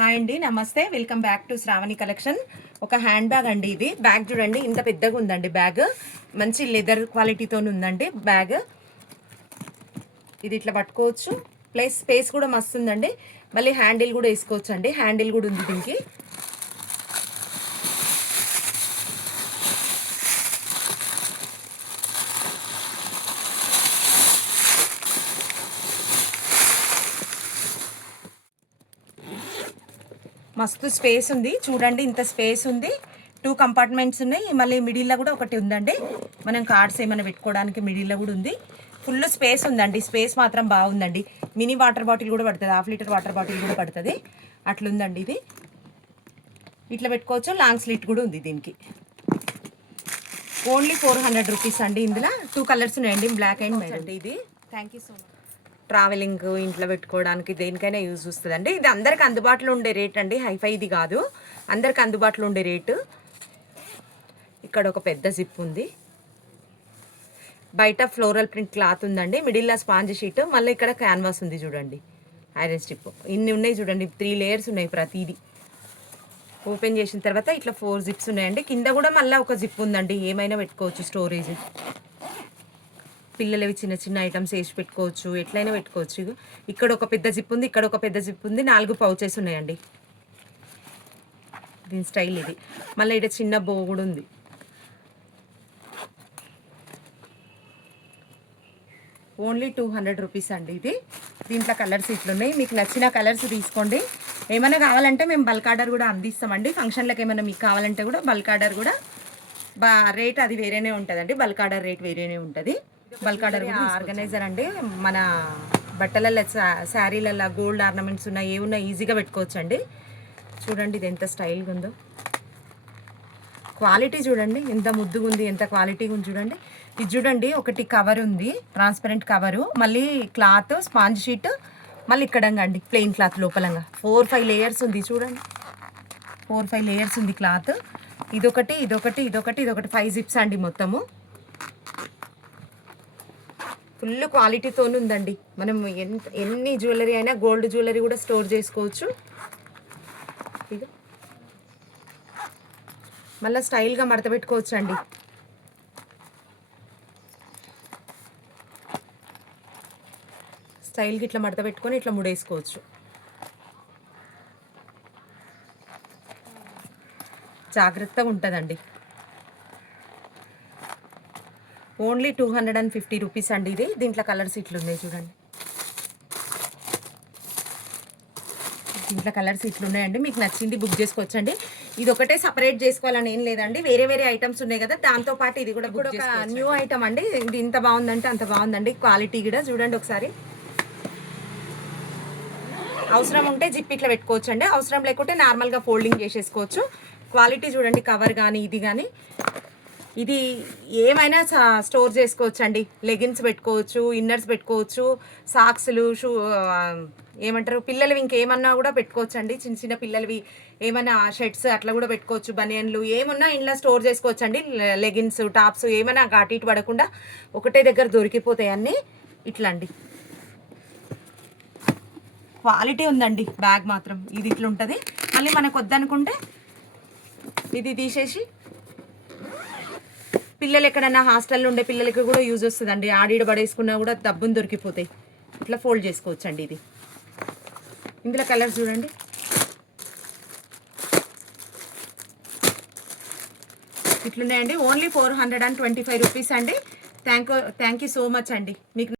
Hi అండి, నమస్తే. Welcome back to Shravani collection. ఒక హ్యాండ్ బ్యాగ్ అండి. ఇది బ్యాగ్ చూడండి, ఇంత పెద్దగా ఉందండి. బ్యాగ్ మంచి లెదర్ క్వాలిటీతో ఉందండి. బ్యాగ్ ఇది ఇట్లా పట్టుకోవచ్చు, ప్లస్ స్పేస్ కూడా మస్తు ఉందండి. మళ్ళీ హ్యాండిల్ కూడా వేసుకోవచ్చు అండి. హ్యాండిల్ కూడా ఉంది దీనికి. మస్తు స్పేస్ ఉంది చూడండి, ఇంత స్పేస్ ఉంది. 2 కంపార్ట్మెంట్స్ ఉన్నాయి. మళ్ళీ మిడిల్లో కూడా ఒకటి ఉందండి. మనం కార్డ్స్ ఏమైనా పెట్టుకోవడానికి మిడిల్లో కూడా ఉంది. ఫుల్ స్పేస్ ఉందండి. స్పేస్ మాత్రం బాగుందండి. మినీ వాటర్ బాటిల్ కూడా పడుతుంది, 1/2 లీటర్ వాటర్ బాటిల్ కూడా పడుతుంది. అట్లుందండి. ఇది ఇట్లా పెట్టుకోవచ్చు. లాంగ్ స్లిట్ కూడా ఉంది దీనికి. ఓన్లీ 400 రూపీస్ అండి. ఇందులో 2 కలర్స్ ఉన్నాయండి, బ్లాక్ అండ్ వైట్ అండి. ఇది thank you so much. Travelling ఇంట్లో పెట్టుకోవడానికి దేనికైనా యూజ్ వస్తుందండి. ఇది అందరికి అందుబాటులో ఉండే రేట్ అండి, హైఫై ఇది కాదు, అందరికి అందుబాటులో ఉండే రేటు. ఇక్కడ ఒక పెద్ద జిప్ ఉంది. బయట ఫ్లోరల్ ప్రింట్ క్లాత్ ఉందండి. మిడిల్లో స్పాంజ్ షీట్, మళ్ళీ ఇక్కడ క్యాన్వాస్ ఉంది చూడండి, ఐరన్ స్టిప్. ఇన్ని ఉన్నాయి చూడండి, 3 లేయర్స్ ఉన్నాయి ప్రతిదీ. ఓపెన్ చేసిన తర్వాత ఇట్లా 4 జిప్స్ ఉన్నాయండి. కింద కూడా మళ్ళీ ఒక జిప్ ఉందండి, ఏమైనా పెట్టుకోవచ్చు స్టోరేజ్. పిల్లలవి చిన్న చిన్న ఐటమ్స్ వేసి పెట్టుకోవచ్చు, ఎట్లయినా పెట్టుకోవచ్చు. ఇక్కడ ఒక పెద్ద జిప్ ఉంది, ఇక్కడ ఒక పెద్ద జిప్ ఉంది. 4 పౌచెస్ ఉన్నాయండి. దీని స్టైల్ ఇది. మళ్ళీ ఇక్కడ చిన్న బో కూడా ఉంది. ఓన్లీ 200 రూపీస్ అండి ఇది. దీంట్లో కలర్స్ ఇట్లున్నాయి. మీకు నచ్చిన కలర్స్ తీసుకోండి. ఏమైనా కావాలంటే మేము బల్క్ ఆర్డర్ కూడా అందిస్తామండి. ఫంక్షన్లకు ఏమైనా మీకు కావాలంటే కూడా బల్క్ ఆర్డర్ కూడా రేట్ అది వేరేనే ఉంటుందండి. బల్క్ ఆర్డర్ రేట్ వేరేనే ఉంటుంది. బల్క్ ఆర్డర్ ఆర్గనైజర్ అండి. మన బట్టలలో శారీలలో గోల్డ్ ఆర్నమెంట్స్ ఉన్నాయి, ఏమున్నా ఈజీగా పెట్టుకోవచ్చు అండి. చూడండి ఇది ఎంత స్టైల్గా ఉందో. క్వాలిటీ చూడండి ఎంత ముద్దుగా ఉంది, ఎంత క్వాలిటీగా ఉంది చూడండి. ఇది చూడండి, ఒకటి కవర్ ఉంది, ట్రాన్స్పరెంట్ కవరు, మళ్ళీ క్లాత్ స్పాంజ్ షీట్, మళ్ళీ ఇక్కడంగా అండి ప్లెయిన్ క్లాత్ లోపలంగా 4-5 లేయర్స్ ఉంది చూడండి. 4-5 లేయర్స్ ఉంది క్లాత్. ఇదొకటి ఇదొకటి ఇదొకటి ఇదొకటి 5 జిప్స్ అండి మొత్తము. ఫుల్ క్వాలిటీతో ఉందండి. మనం ఎన్ని జ్యువెలరీ అయినా, గోల్డ్ జ్యువెలరీ కూడా స్టోర్ చేసుకోవచ్చు. ఇక మళ్ళీ స్టైల్గా మడత పెట్టుకోవచ్చు అండి. స్టైల్కి ఇట్లా మడత పెట్టుకొని ఇట్లా ముడేసుకోవచ్చు. జాగ్రత్తగా ఉంటుందండి. ఓన్లీ 250 రూపీస్ అండి ఇది. దీంట్లో కలర్స్ ఇట్లున్నాయి చూడండి. దీంట్లో కలర్స్ ఇట్లున్నాయండి. మీకు నచ్చింది బుక్ చేసుకోవచ్చండి. ఇది ఒకటే సపరేట్ చేసుకోవాలని ఏం లేదండి, వేరే వేరే ఐటమ్స్ ఉన్నాయి కదా, దాంతోపాటు ఇది కూడా ఒక న్యూ ఐటమ్ అండి. ఇది ఇంత బాగుందంటే అంత బాగుందండి. క్వాలిటీ కూడా చూడండి ఒకసారి. అవసరం ఉంటే జిప్ ఇట్లా పెట్టుకోవచ్చు అండి, అవసరం లేకుంటే నార్మల్గా ఫోల్డింగ్ చేసేసుకోవచ్చు. క్వాలిటీ చూడండి, కవర్ కానీ ఇది కానీ. ఇది ఏమైనా స్టోర్ చేసుకోవచ్చు అండి. లెగిన్స్ పెట్టుకోవచ్చు, ఇన్నర్స్ పెట్టుకోవచ్చు, సాక్స్లు, ఏమంటారు పిల్లలవి ఇంకేమన్నా కూడా పెట్టుకోవచ్చు అండి. చిన్న చిన్న పిల్లలవి ఏమైనా షర్ట్స్ అట్లా కూడా పెట్టుకోవచ్చు. బనియన్లు ఏమన్నా ఇంట్లో స్టోర్ చేసుకోవచ్చు అండి. లెగిన్స్, టాప్స్ ఏమైనా అటు ఇటు పడకుండా ఒకటే దగ్గర దొరికిపోతాయి అన్నీ. ఇట్లా అండి క్వాలిటీ ఉందండి. బ్యాగ్ మాత్రం ఇది ఇట్లా ఉంటుంది. మళ్ళీ మనకు వద్దనుకుంటే ఇది తీసేసి పిల్లలు ఎక్కడన్నా హాస్టల్లో ఉండే పిల్లలకి కూడా యూజ్ వస్తుందండి. ఆడీడ పడేసుకున్నా కూడా దబ్బుని దొరికిపోతాయి. ఇట్లా ఫోల్డ్ చేసుకోవచ్చు అండి. ఇది ఇందులో కలర్స్ చూడండి. ఇట్లున్నాయండి. ఓన్లీ 425 రూపీస్ అండి. థ్యాంక్ యూ సో మచ్ అండి. మీకు